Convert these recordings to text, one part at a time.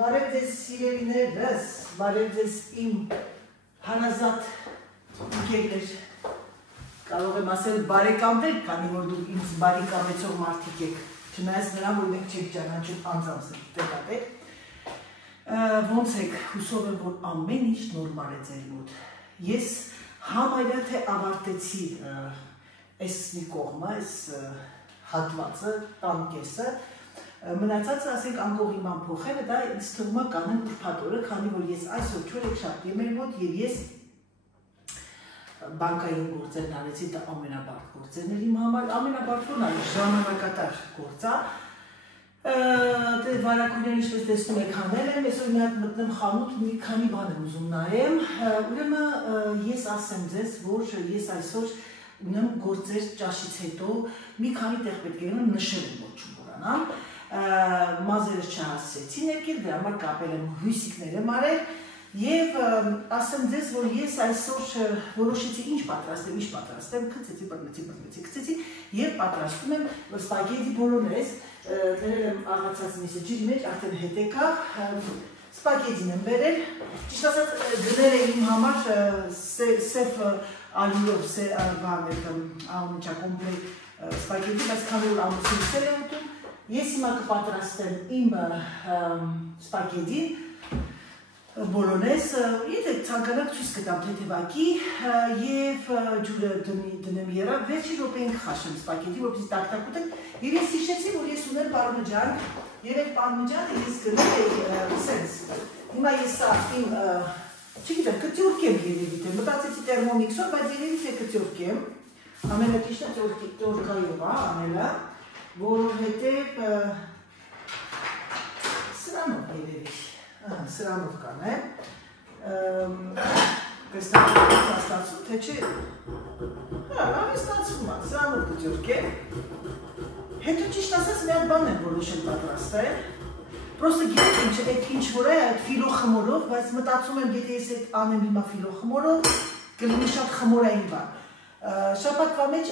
Բարև ձեզ սիրելիներս, բարև ձեզ իմ հարազատ ընկերներ, կարող եմ ասել բարեկամներ, քանի որ դուք ինձ բարեկամեցող մարդիկ եք, չնայած նրան, որ մենք չեք ճանաչում անձամբ տեղատեր, ոնց եք, հուսով եմ, որ ամեն ինչ նորմալ է ձեր մոտ։ Ես համարյա թե ավարտեցի այս մի կողմը, այս հատվածը, տան կեսը, մնացածը ասենք անկող իման փոխելը, դա ինձ թվում է կանեմ ուրբաթ օրը, քանի որ ես այսօր չորեքշաբթի եմ մեր մոտ եւ ես բանկային գործերն արեցի, դա ամենաբարդ գործերն էր իմ համար, ամենաբարդն այլ ժամանակատար գործ է։ Դե վարակույրը ինչպես տեսնում եք հանել եմ, այսօր մի հատ մտնեմ խանութ, մի քանի բան եմ ուզում նայեմ, ուրեմն ես ասեմ ձեզ, որ ես այսօր ունեմ գործեր ճաշից հետո մի քանի տեղ պետք է նշել եմ, որ չմոռանամ, մազերս չհասցրեցի ներկել, դրա համար կապել եմ հյուսիկներ եմ արել եւ ասեմ ձեզ, որ ես այսօր որոշեցի ինչ պատրաստեմ, քցեցի եւ պատրաստում եմ սպագետի բոլոնեզ, դրել եմ աղացած միսը մեջ, արդեն հետ եկա, սպագետին եմ բերել, ճիշտ ասած գնել եմ իմ համար սև ալյուրով, անունչա կոմպլետ սպագետի, բայց քանի որ ամուսինս էլ եմ ուտում, ես հիմա կպատրաստեմ իմ սպագետին, բոլոնեզ, եթե ցանկանաք ցույց կտամ թեթևակի եւ ջուրը դնեմ երավ, վերջի րոպեին կխաշեմ սպագետի, որպեսզի տակ-տակ ուտեմ, եւ ես հիշեցի, որ ես ունեմ պարմիջան, եւ այդ պարմիջանը ես գնել էի սենց։ Հիմա ես սա իմ, չգիտեմ, կտյուրկեմ երևի թե, մտածեցի տերմոմիքսով, բայց երևի թե կտյուրկեմ, ամենատիշտը տյուրկայով է անելը, որովհետեւ սրանով երևի։ Սրանով կանեմ, տեսնեմ ստացվում, թե չէ, ստացվում է, սրանով կտյուրկեմ, հետո ճիշտ ասած մի հատ բան եմ որոշել պատրաստել, պրոստը գիտեք ինչ որ է այդ ֆիլո խմորով, բայց մտածում եմ, եթե ես այդ անեմ հիմա ֆիլո խմորով, կլինի շատ խմորային բան, շաբաթվա մեջ,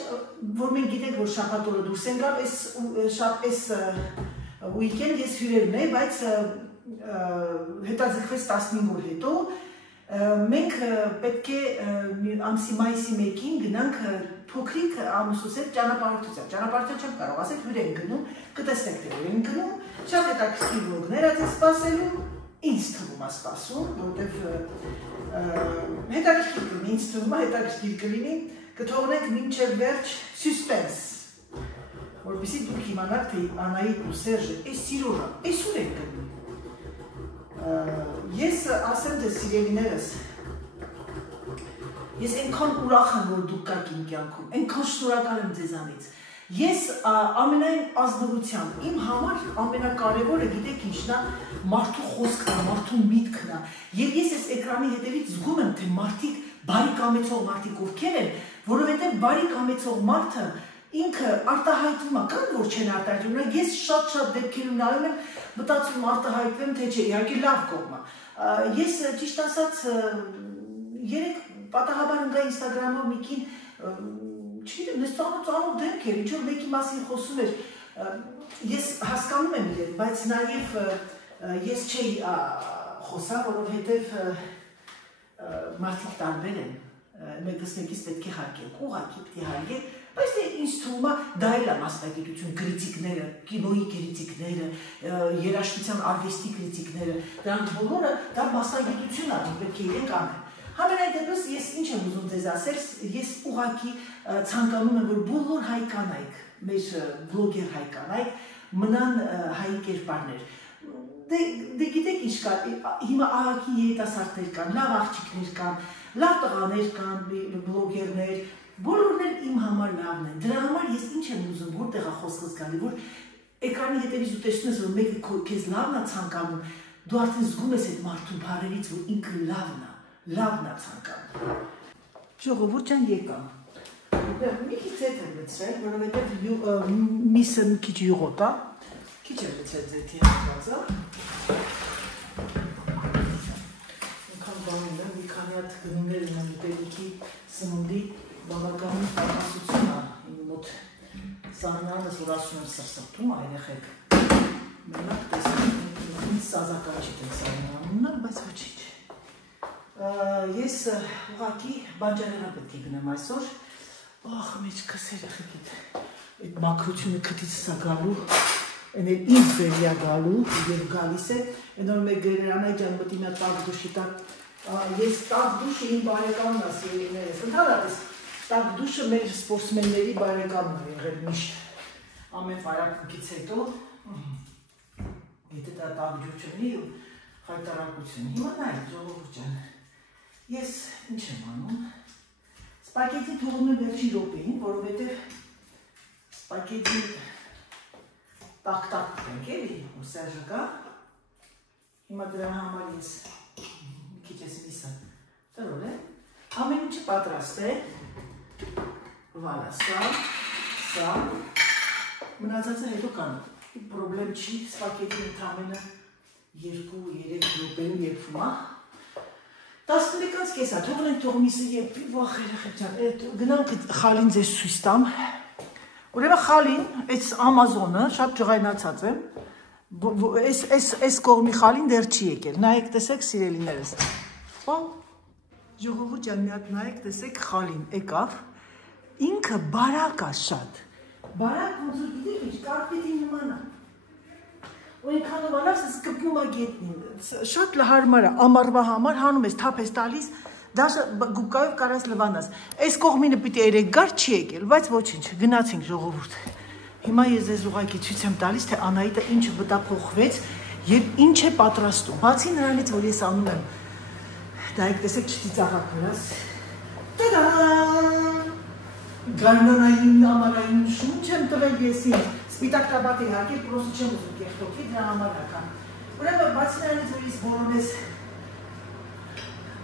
որ մենք գիտենք, որ շաբաթ օրը դուրս են գալ, այս ուիկենդ ես հյուրեր ունեի, բայց հետաձգվեց 15 օր հետո, մենք պետք է ամսի մայիսի 1-ին գնանք փոքրիկ ամուսուս հետ ճանապարհորդության չեմ կարող ասել, հյուր ենք գնում, կտեսնեք թե որ ենք գնում, շատ հետաքրքիր վլոգներ ա ձեզ սպասելու, ինձ թվում ա սպասում, որովհետև հետաքրքիր կլինի, կթողնենք մինչև վերջ սուսպենս, որպեսզի դուք իմանաք, թե Անահիտ ու Սերժը այս սիրոժը, այսուր ենք գնում։ Ես ասեմ ձեզ սիրելիներս, ես այնքան ուրախ եմ, որ դուք կաք իմ կյանքում, այնքան շնորհակալ եմ ձեզանից։ Ես ամենայն ազնվությամբ, իմ համար ամենակարևորը գիտեք ինչն է, մարդու խոսքն է, մարդու միտքն է, եւ ես այս էկրանի հետևից զգում եմ, թե մարդիկ բարի կամեցող մարդիկ ովքեր են, որովհետեւ բարի կամեցող մարդը ինքը արտահայտվում է, կան որ չեն արտահայտվում, ես շատ դեպքեր ունենում եմ, մտածում արտահայտվեմ, թե չէ, իհարկե լավ կողմ է։ Ես ճիշտ ասած երեք պատահաբար ընկա Ինստագրամով մի կին, չգիտեմ, ես ծանոթ դեմք էր, ինչ որ մեկի մասին խոսում էր, ես հասկանում եմ իրեն, բայց նաև ես չէի խոսա, որովհետև մարդիկ տարբեր են, մեկս մեկից պետք է հարգենք, ուղղակի պետք է հարգենք, բայց ինձ թվում է դա էլ է մասնագիտություն, կրիտիկները, կինոյի կրիտիկները, երաժշտության արվեստի կրիտիկները, դրանք բոլորը դա մասնագիտություն է, պետք է իրենք անեն։ Համենայն դեպս ես ինչ եմ ուզում ձեզ ասել, ես ուղղակի ցանկանում եմ, որ բոլոր հայ կանայք, մեր բլոգեր հայ կանայք, մնան հայի կերպարներ։ Դե գիտեք ինչ կա, հիմա ահագի երիտասարդներ կան, լավ աղջիկներ կան, լավ տղաներ կան, բլոգերներ, բոլորն էլ իմ համար լավն են, դրա համար ես ինչ եմ ուզում, որտեղ է խոսքս գալի, որ էկրանի հետևից ու տեսնում ես, որ մեկը քեզ լավն է ցանկանում, դու արդեն զգում ես այդ մարդու բառերից, որ ինքը լավն է ցանկանում։ Ժողովուրդ ջան եկա։ Մի քիչ ձեթ եմ լցրել, որովհետև միսը մի քիչ յուղոտ է, քիչ եմ լցրել ձեթի հատվածը։ Ինքան բանում եմ, մի քանի հատ գնումներ ունեմ ուտելիքի սնունդի բավականին պակասություն է իմ մոտ սահմանանս, որ ասում եմ սրսրտում, երեխեք, Մենակ տեսնում ինձ սազակաչի տեսարին անուննա, բայց ոչիչ։ Ես ուղղակի բանջարեղեն պետք է գնեմ այսօր։ Ախ, մեջքս երեխեքիդ, այդ մաքրությունը քթից սա գալու, այն էլ ինձ վերյա գալու և գալիս է, այն որ մեկ գրերանայ ջան մտի մի տակ դուշի տակ, ես տակ դուշը իմ բարեկամն է սիրելիներս, ընդհանրապես տակ դուշը մեր սպորտսմենների բարեկամն է եղել միշտ, ամեն վարակնքից հետո, եթե դա տակ ջուր չունի ու խայտարակություն, հիմա նայ ժողովուրդ ջան, ես ինչ եմ անում, սպագետի թողում եմ վերջի րոպեին, որովհետև սպագետի տակ-տակ կենք էլի, ու Սերժը կա, հիմա դրա համար ես մի քիչ ես միսը տրոլ է, ամեն ինչը պատրաստ է, վալա, սա, մնացածը հետո կանում, պրոբլեմ չի, սպագետի ընդամենը 2-3 րոպեում երբում է, 11-ից կես է, թողնենք թողմիսը երբի, վախ երեխեք ջան, գնանք խալին ձեզ ցույց տամ, ուրեմն խալին, այս Ամազոնը, շատ ջղայնացած եմ, այս կողմի խալին դեռ չի եկել, նայեք տեսեք սիրելիներս, ժողովուրդ ջան մի հատ նայեք տեսեք խալին եկավ, ինքը բարակ է շատ, բարակ ոնց որ գիտեք ինչ, կարպետի նման է, ու ինքանով անավս ես կպնում է գետնին, շատ հարմար է, ամառվա համար հանում ես, թափ ես տալիս, դաշը գուբկայով կարաս լվանաս, այս կողմինը պիտի երեք գար չի եկել, բայց ոչինչ, գնացինք ժողովուրդ, հիմա ես ես ուղղակի ցույց եմ տալիս, թե Անահիտը ինչ վտափոխվեց և ինչ է պատրաստում, բացի նրանից, որ ես անում եմ, դայք տեսեք չծիծաղակնաս, տադան, գարնանային, ամարային շունչ եմ տվել ես ինձ, սպիտակ տաբատ է հարկել, պրոսը չեմ ուզում կեղտոքի, դրա համար ական, ուրեմն բացի նրանից, որ ես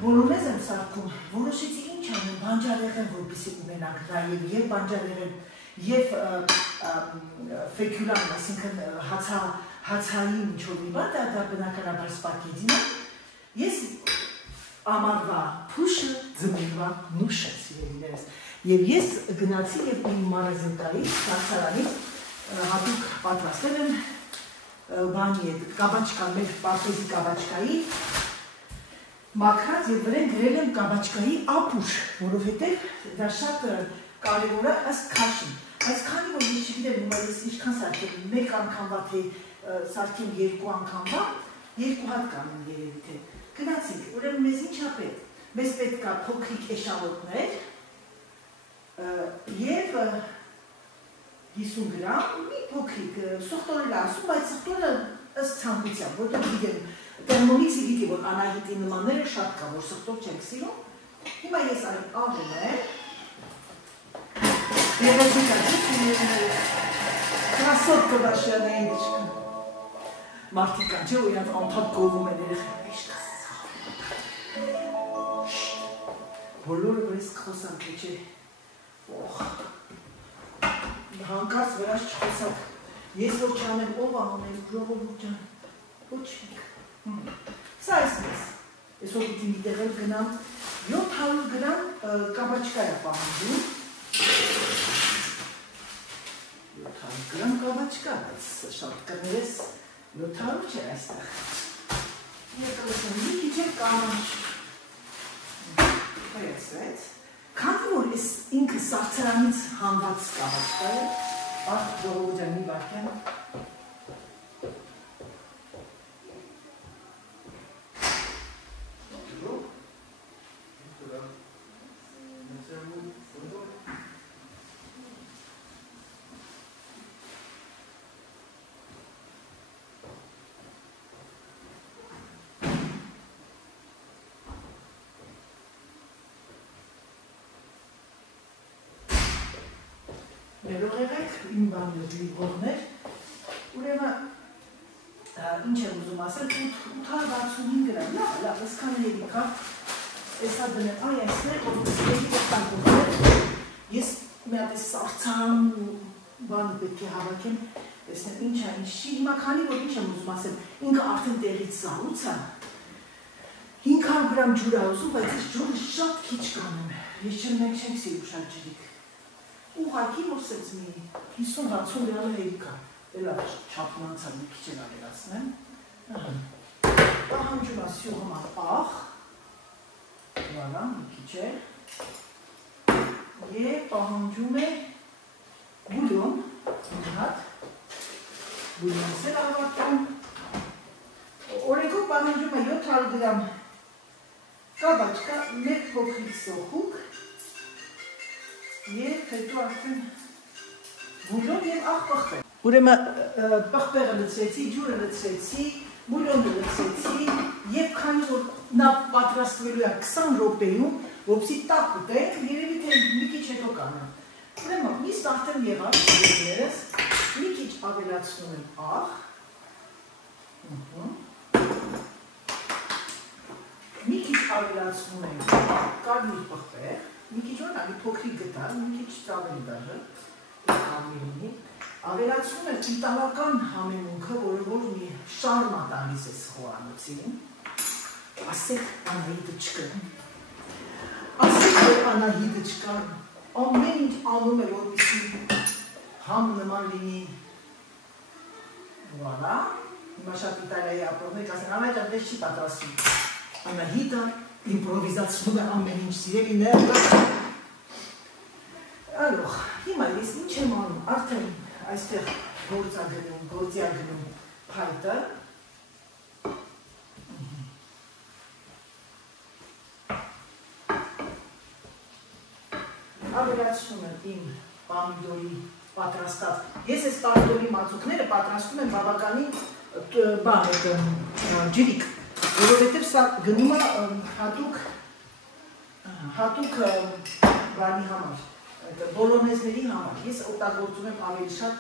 բոլոնեզ եմ սարքում, որոշեցի ինչ անեմ, բանջարեղեն, որպեսզի ունենանք նաև և բանջարեղեն, և ֆեկուլան, այսինքն հացային ինչ-որ մի բան, դա բնականաբար սպագետին է, ես ամառվա փուշը ձմեռվա նուշը սիրելիներս, և ես գնացի և իմ մարազենկայից, սարսարանից, հատուկ պատրաստել եմ բանի հետ, կաբաչկան, մեր պարտեզի կաբաչկայի, մաքրած և վրեն գրել եմ կաբաչկայի ապուշ, որովհետև դա շատ կարևոր է ըստ քաշին, այս քանի որ ես չգիտեմ, հիմա ես ինչքան սարքեմ, մեկ անգամվա թե սարքեմ 2 անգամվա, 2 հատ կանեմ երևի թե, գնացինք, ուրեմն մեզ ինչ է պետք, մեզ պետք է փոքրիկ էշալոտներ և 50 գրամ, մի փոքրիկ, սուխտորել ասում, բայց սուխտորը ըստ ցանկության, որտեղ գիտեմ, տերմոմիքսի գիտի, որ Անահիտի նմանները շատ կա, որ սխտոր չենք սիրում, հիմա ես այն աղում եմ, երեզիկա չիք, կրասոտկը բաշյանային դիչկան, մարդիկան չէ, ու իրանց անթապ գովում են երեխեն, մեջտա սաղ, բոլորը վրես կխոսանք, չէ, հանկարծ վրաս չխոսանք, ես որ չանեմ ով աղում ժողովուրդ ջան, ոչինք, սա այսպես, ես որ պիտի մի տեղել գնամ, 700 գրամ կաբաչկա է պահանջում, 700 գրամ կաբաչկա, բայց շատ կներես 700 չէ այստեղ, մի քիչ է կանաչ, հայացվեց, քանի որ ես ինքը սարցարանից հանված կաբաչկա է, արդ ժողովուրդ ջան մի վարկյան, ներող եղեք, իմ բաններ լիվողներ, ուրեմն ինչ եմ ուզում ասել, 865 գրամ, լավ, ըսքան երիքա, էսա դնեմ, այ այսներ, որպես երի վստանքովներ, ես մի հատ ես սարցան բանը պետք է հավաքեմ, տեսնեմ ինչ է, ինչ չի, հիմա քանի որ ինչ եմ ուզում ասել, ինքը արդեն տեղից զարուց է, 500 գրամ ջուր է ուզում, բայց ես ջուրը շատ քիչ կանեմ, ես չեմ մենք չենք սիրում շատ ջրիկ, ուղղակի որ սենց մի 50-60 գրամը երիքա, Էլա չափն անցան մի քիչ էլ ավելացնեմ։ Պահանջում է սյուղման աղ, վալա, մի քիչ է, և պահանջում է բուլյոն, մի հատ, բուլյոնս էլ ավարտում, օրենքով պահանջում է 700 գրամ կաբաչկա, մեկ փոքրիկ սոխուկ, և հետո արդեն բուլյոն և աղ պղպեղ։ Ուրեմն պղպեղը լցրեցի, ջուրը լցրեցի, բուլյոնը լցրեցի և քանի որ նա պատրաստվելու է 20 րոպեում, որպեսզի տաք ուտենք, երևի թե մի քիչ հետո կանեմ։ Ուրեմն միստ արդեն եղավ երես, մի քիչ ավելացնում եմ աղ, մի քիչ ավելացնում եմ կարմիր պղպեղ, մի քիչ որ մի փոքրիկ գտար, մի քիչ ծավալի դաժը, համիրունի, ավելացնում եմ իտալական համեմունքը, որը որ մի շարմա տալիս է խորանոցին, ասեք Անահիտը չկա, ասեք որ Անահիտը չկա, ամեն ինչ անում է, որպեսզի համ նման լինի, վալա, հիմա շատ Իտալիայի ապրողներ կասեն, Անահիտը դες չի պատրաստում, Անահիտը իմպրովիզացնում է ամեն ինչ սիրելի ներկա։ Ալող, հիմա ես ինչ եմ անում, արդեն այստեղ գործիա գնում փայտը, ավելացնում եմ իմ պամիդորի պատրաստած, ես այս պամիդորի մածուկները պատրաստում եմ բավականին ջրիկ, որովհետև սա գնում է հատուկ բանի համար, բոլոնեզների համար, ես օգտագործում եմ ավելի շատ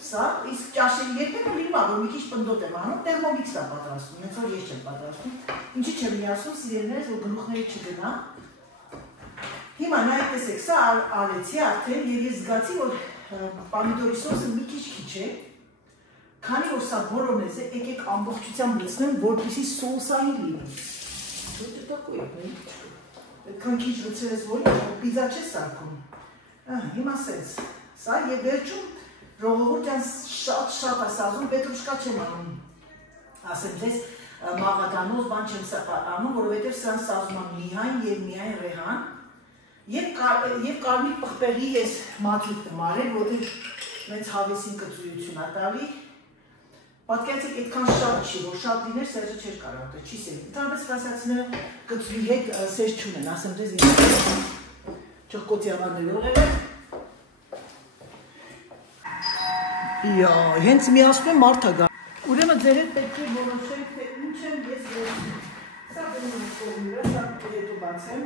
սա, իսկ ճաշերի երբեմն լինում է, որ մի քիչ պնդոտ եմ անում, տերմոմիքս է պատրաստում, հենց որ ես չեմ պատրաստում, ինչի չեմ միացում սիրելիներս, որ գլուխների չգնա։ Հիմա նայեք տեսեք, սա արեցի արդեն և ես զգացի, որ պամիդորի սոսը մի քիչ է, քանի որ սա բոլոնեզ է, եկեք ամբողջությամբ լցնեմ, որպեսզի սոսային լինի։ Չէ տակույ է, այդքան քիչ լցել ես որ պիզա չես սարքում։ Հիմա սենց, սա և վերջում ժողովուրդյան շատ ասազում պետրուշկա չեմ անում, ասեմ ձեզ մաղադանոց բան չեմ անում, որովհետև սրան սազում եմ միայն և միայն ռեհան և կարմիր պղպեղի ես մածուկ եմ արել, որտեղ մենց հավեսին կծույություն է տալի, պատկերացեք այդքան շատ չի, որ շատ լիներ սերժը չէր կարող, չի սերի, ընդհանրապես ֆրանսիացիները կծույի հետ սեր չունեն, ասեմ ձեզ չղկոցի ամարներով հենց միասում եմ մարդ է գա։ Ուրեմն ձեր հետ պետք է որոշենք, թե ինչ եմ ես վերցնում։ Սա գնում եմ կողմիրա, սա հետո բացեմ։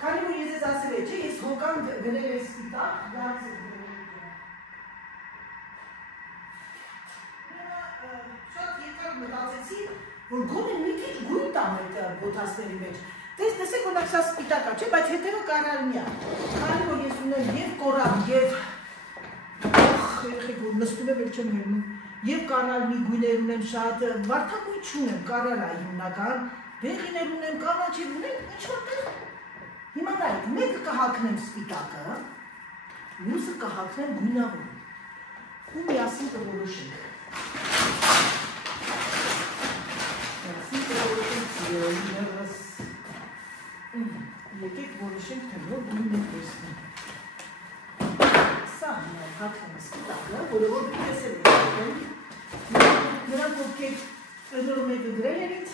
Քանի որ ես ես ասել է, չէ, ես հոգան գնել է սպիտակ, դարձ է գնել է։ Շատ երկար մտածեցի, որ գոնե մի քիչ գույն տամ այդ բոթասների մեջ։ Տեսեք, որ սա սպիտակ է, չէ, բայց հետևը կարալմի է։ Քանի որ ես ունեմ և կորալ, և երեխեք, որ նստում եմ էլ չեմ հերնում, և կարալմի գույներ ունեմ շատ, վարդագույն չունեմ, կարալ է հիմնական, դեղիներ ունեմ, կանաչեր ունեմ, ինչ-որ տեղ։ Հիմա նայեք, մեկը կհակնեմ սպիտակը, մյուսը կհակնեմ գույնավոր, ու միասին կորոշենք։ Միասին կորոշենք սիրելիներս, եկեք որոշենք, թե որ գույն եք վերցնում։ Սա հակնեմ սպիտակը, որը որ տեսել եք, նրանք ովքեր ընտրում եք գրել են ինձ,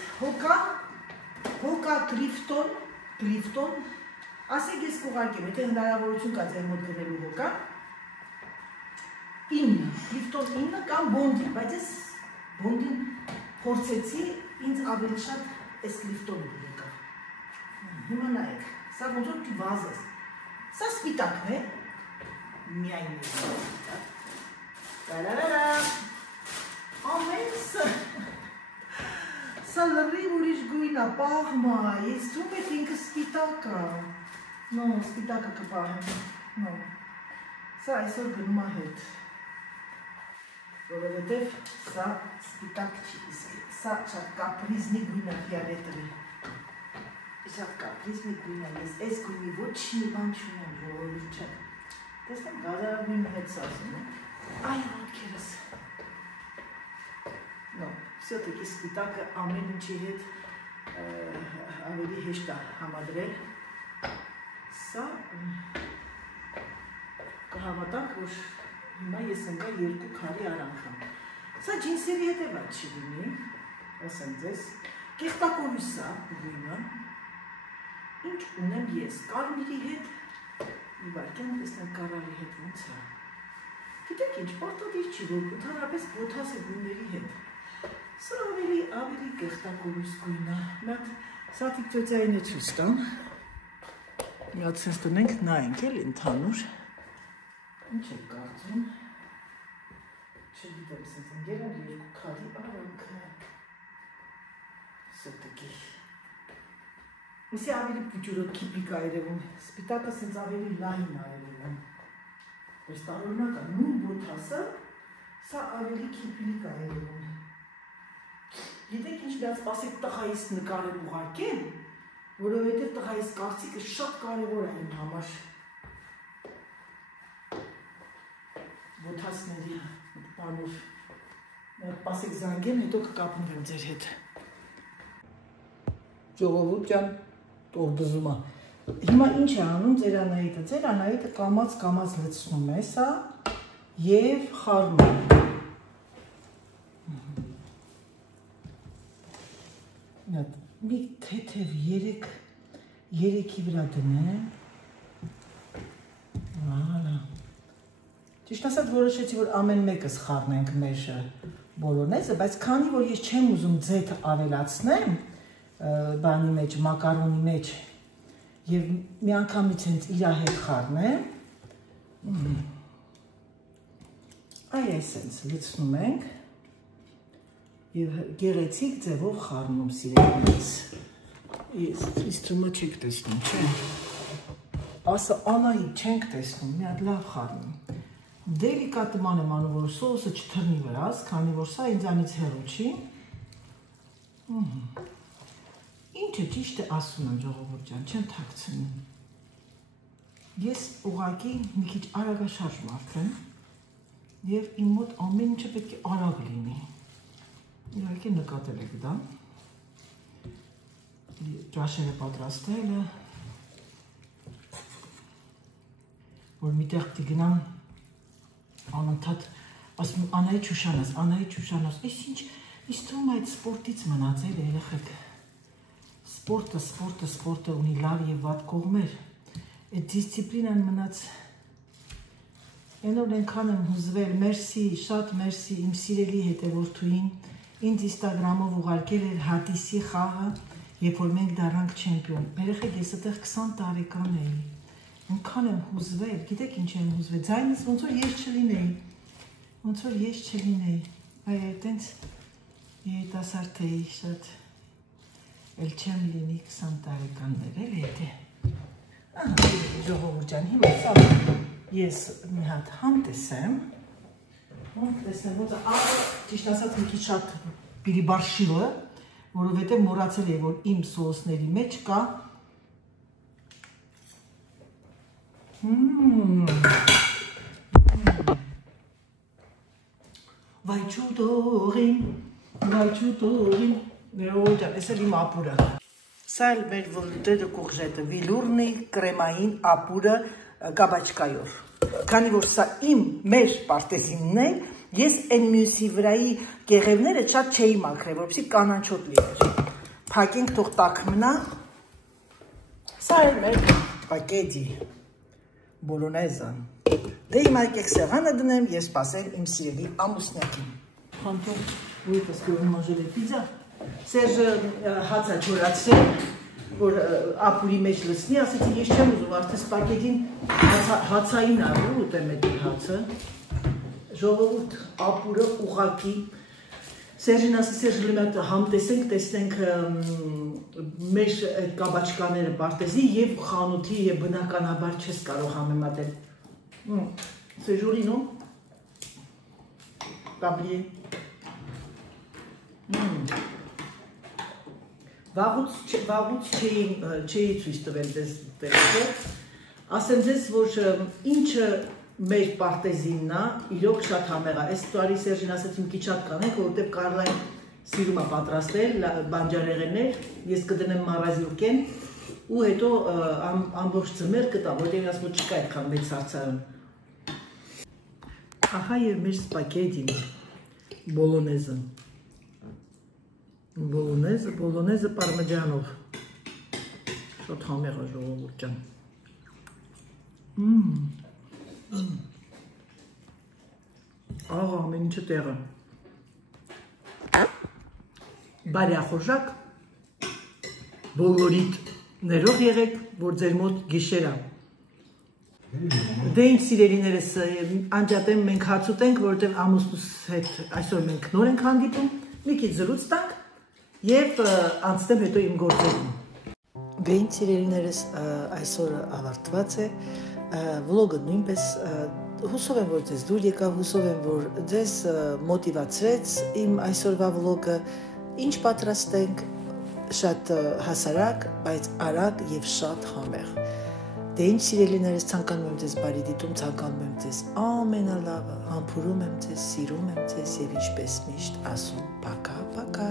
հոկա տրիֆտոն, ասեք ես կուղարկեմ, եթե հնարավորություն կա ձեր մոտ գրելու հոկա, 9, տրիֆտոն 9 կամ բոնդին, բայց ես բոնդին փորձեցի, ինձ ավելի շատ այս տրիֆտոնը եկավ։ Հիմա նայեք, սա ոնց որ վազես, սա սպիտակն է, միայն մի սպիտակ, տարարարա, ամենս, սա լրիվ ուրիշ գույն է, պաղմա, ես թում եք ինքը սպիտակ է, նո, սպիտակը կպահեմ, նո, սա այսօր գնում է հետ, որովհետև սա սպիտակ չի, սա շատ կապրիզնի գույն է ֆիալետը, շատ կապրիզնի գույն է, ես այս գույնի ոչ մի բան չունեմ, ժողովուրդ չեք, տեսնեմ գազարավնի հետ սազում է, այ ոտքերս, Все-таки սպիտակը ամեն ինչի հետ ավելի հեշտ է համադրել։ Սա կհավատանք, որ հիմա ես ընկա 2 քարի արանքը։ Սա ջինսերի հետևած չի լինի, ասեմ ձեզ, կեղտակորույս սա գույնը, ինչ ունեմ ես, կարմիրի հետ, մի վարկյան տեսնեմ կարալի հետ ոնց է։ Գիտեք ինչ, պարտադիր չի, որ ընդհանրապես բոթաս է գույների հետ։ Սա ավելի կեղտակորույս գույն է, մի հատ սատիկ ծոցային է ցույց տամ, մի հատ սենց տնենք նայենք էլ ընդհանուր, ինչ եք կարծում, չգիտեմ սենց ընգերան 2 քարի արանքը, սոտիկի, իսի ավելի պուջուրոտ կիպիկ է երևում, սպիտակը սենց ավելի լայն է երևում, ես տարօրինակ է, նույն բոթասը, սա ավելի կիպիկ է երևում, գիտեք ինչ միած ասեք տղայիս նկարել ուղարկեմ, որովհետև տղայիս կարծիքը շատ կարևոր է իմ համար։ Բոթասների բանով պասեք զանգեմ, հետո կկապնվեմ ձեր հետ։ Ժողովուրդ ջան, տող դզում է։ Հիմա ինչ է անում ձեր Անահիտը։ Ձեր Անահիտը կամաց լցնում է սա և խառնում։ Մի թեթև 3-ի վրա դնեմ։ Ճիշտ ասած որոշեցի, որ ամեն մեկս խառնենք մեր բոլորնեզը, բայց քանի որ ես չեմ ուզում ձեթ ավելացնեմ բանի մեջ, մակարոնի մեջ և մի անգամից հենց իրա հետ խառնեմ, այսենց լցնում ենք և գեղեցիկ ձևով խառնում սիրելիներս։ Ես թումը չեք տեսնում, չէ։ Ասը Անահիտ չենք տեսնում, մի հատ լավ խառնում։ Դելիկատման եմ անում, որ սոուսը չթռնի վրաս, քանի որ սա ինձանից հեռու չի։ Ինչը ճիշտ է ասում եմ, ժողովուրդ ջան, չեմ թաքցնում։ Ես ուղղակի մի քիչ արագաշարժ մարդ եմ և իմ մոտ ամեն ինչը պետք է արագ լինի։ Իհարկե նկատել եք դա։ Ճաշերը պատրաստելը, որ միտեղ պիտի գնամ անընդհատ ասում Անահիտ Շուշանոս, ես ինչ թվում այդ սպորտից մնացել երեխեք։ Սպորտը ունի լավ և վատ կողմեր։ Այդ դիսցիպլինան մնաց, այնօր ենքան եմ հուզվել, մերսի, շատ մերսի իմ սիրելի հետևորդուին, ինձ Ինստագրամով ուղարկել էր Հադիսի խաղը, երբ որ մենք դառանք չեմպիոն։ Երեխեք, ես այդտեղ 20 տարեկան էի։ Այնքան եմ հուզվել, գիտեք ինչ եմ հուզվել, ձայնից ոնց որ ես չլինեի, այ այդենց երիտասարդ էի շատ, էլ չեմ լինի 20 տարեկաններ, էլ հետե։ Ժողովուրդ ջան, հիմա սա ես մի հատ համ տեսեմ, ոնց ճիշտ ասած մի քիչ շատ պիրիբարշիլը, որովհետև մոռացել եմ, որ իմ սոուսների մեջ կա վայչուտողին, ներողություն, ես էլ իմ ապուրը։ Սա էլ մեր վոլտերը կուղժետը, վիլուրնի կրեմային ապուրը կաբաչկայով։ Քանի որ սա մեր պարտեզինն է, ես են մյուսի վրայի կեղևները շատ չէի մաքրել, որպեսզի կանանչոտ լիներ։ Փակենք թող տաք մնա։ Սա էլ մեր պակետի բոլոնեզան։ Դե հիմա եկեք սեղանը դնեմ և սպասեմ իմ սիրելի ամուսնյակին։ Խանթող ուետս կորում մաժել է պիզա։ Սերժը հաց է չորացրել, որ ապուրի մեջ լցնի, ասեցի ես չեմ ուզում, արդեն սպագետին հացային առու ուտեմ էդ հացը։ Ժողովուրդ ապուրը ուղղակի։ Սերժին ասի Սերժ լիմատ համ տեսնենք մեր կաբաչկաները պարտեզի և խանութի և բնականաբար չես կարող համեմատել։ C'est joli, non? Tablier. Վաղուց չէի ցույց տվել դες տեսքը։ Ասեմ ձեզ, որ ինչը մեր պարտեզինն է, իրոք շատ համեղ է։ Այս տարի Սերժին ասեցի մի քիչ շատ կանենք, որովհետև կարլային սիրում է պատրաստել բանջարեղեններ, ես կդնեմ մառազյուրկեն ու հետո ամբողջ ձմեռ կտամ, որտեղ ասում չկա այդքան մեծ հարցարան։ Ահա եւ մեր սպագետին, բոլոնեզը պարմեջանով, շոտ համեղ է ժողովուրդ ջան։ Աղա, ամեն ինչը տեղը։ Բարյախորժակ, բոլորիդ ներող եղեք, որ ձեր մոտ գիշերա։ Դե ինչ սիրելիներս, անջատեմ մենք հաց ուտենք, որովհետև ամուսնուս հետ այսօր մենք նոր ենք հանդիպում, մի քիչ զրույց տանք եւ անցնեմ հետո իմ գործերին։ Դե ինչ սիրելիներս, այսօրը ավարտված է, վլոգը նույնպես հուսով եմ, որ ձեզ դուր եկավ, հուսով եմ, որ ձեզ մոտիվացրեց իմ այսօրվա վլոգը, ինչ պատրաստենք, շատ հասարակ, բայց արագ եւ շատ համեղ։ Դե ինչ սիրելիներս, ցանկանում եմ ձեզ բարի դիտում, ցանկանում եմ ձեզ ամենալավը, համբուրում եմ ձեզ, սիրում եմ ձեզ եւ ինչպես միշտ ասում, պակա, պակա։